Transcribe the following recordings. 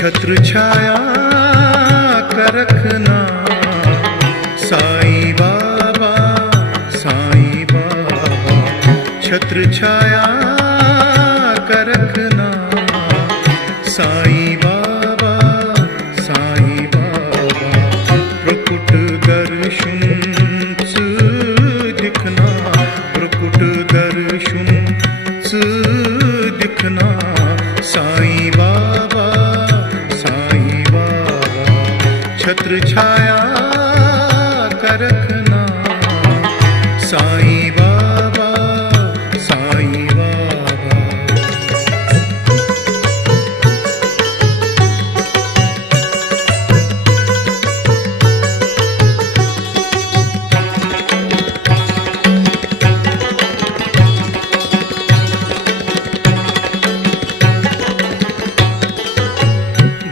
छत्र छाया कर रखना साईं बाबा, साईं बाबा। छत्र छाया कर रखना साईं बाबा, साईं बाबा। प्रकुट दर्शन दिखना, प्रकुट दर्शन दिखना साईं बाबा, साईं बाबा। छत्र छाया कर रखना साईं बाबा, साईं बाबा।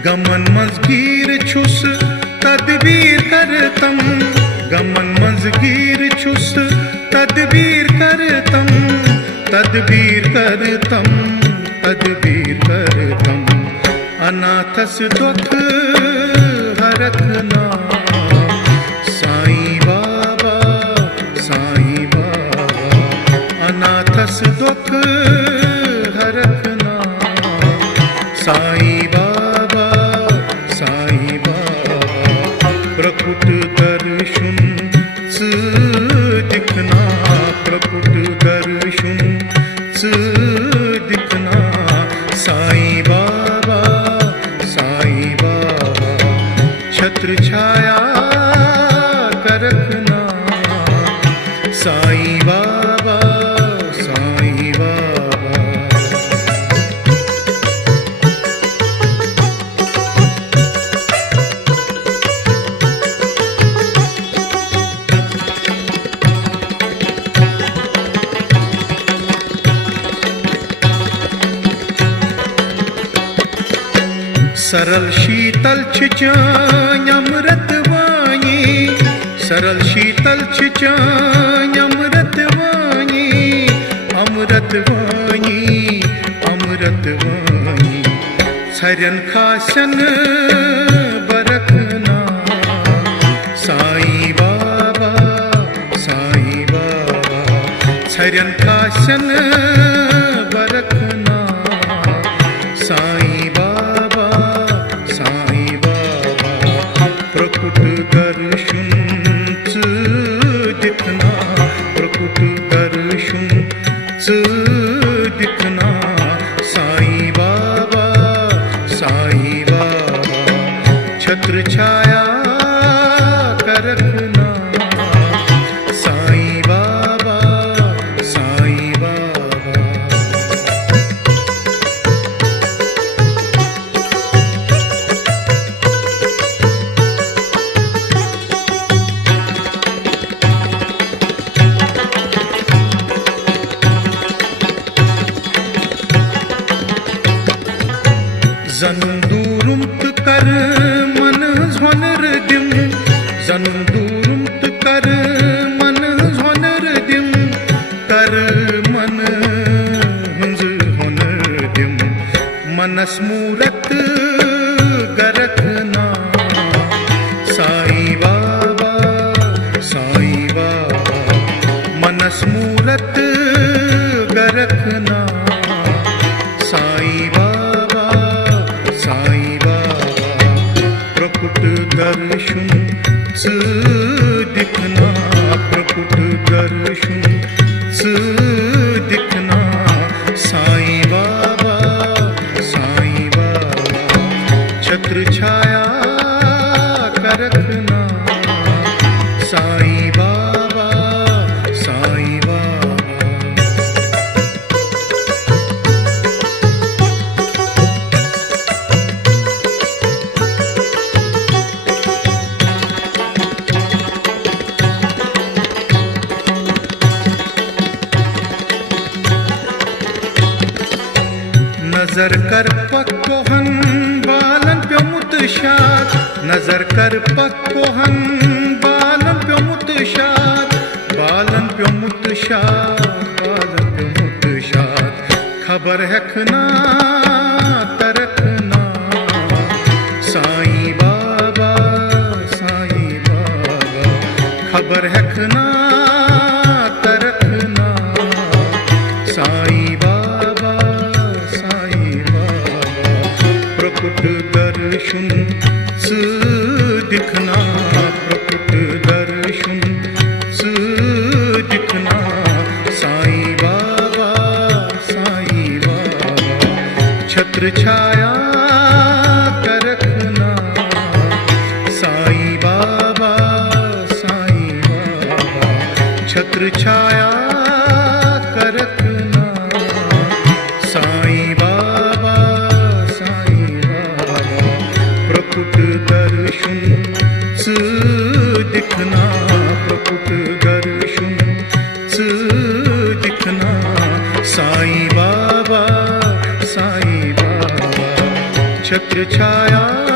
गमन मज़गीर छुस तदबीर करतम, गमन मज़गीर छुस तदबीर करतम, तदबीर करतम, तदबीर करतम। अनाथस दुख हरखना साईं बाबा, साईं बाबा। अनाथस दुख हरखना साईं बाबा, साईं बाबा। प्रकुट दर्शन दिखना, प्रकुट दर्शन दिखना साईं बाबा, साईं बाबा। छत्र छाया कर रखना साईं बाबा, साईं बाबा। सरल शीतल छिचाई अमृत वाणी, सरल शीतल छिचाई अमृत वाणी, अमृत वाणी, अमृत वाणी। सरन खासन बरखना साईं बाबा, साईं बाबा। सरन खासन बरखना साईं बाबा, साईं बाबा। प्रकुट दर्शन दिखना, प्रकुट दर्शन दिखना साईं बाबा, साईं बाबा। छत्र छाया कर रखना Sai Baba, Sai Baba. Zanum durum tkar man zhonar dim, zanum durum tkar man zhonar dim, kar man zhonar dim. Manas murat garakhna Sai Baba, Sai Baba. manas murat garakhna Sai Baba, Sai Baba. प्रकुट दर्शन दिखना, प्रकुट दर्शन दिखना साईं बाबा, साईं बाबा। छत्र छाया कर रखना साईं बाबा, साईं बाबा। नजर कर पक्कोहन बालन पे मुतशाद, नजर कर पक्कोहन बालन पे मुतशाद, बालन पे मुतशाद, बालन पे मुतशाद। खबर है खना तरखना बरहखना तरखना साईं बाबा प्रकुट दर्शन से दिखना प्रकुट दर्शन से दिखना साईं बाबा छत्र छाया कर रखना साईं बाबा छत्र छाया कर रखना साईं बाबा प्रकुट दर्शन से दिखना प्रकुट दर्शन से दिखना साईं बाबा छत्र छाया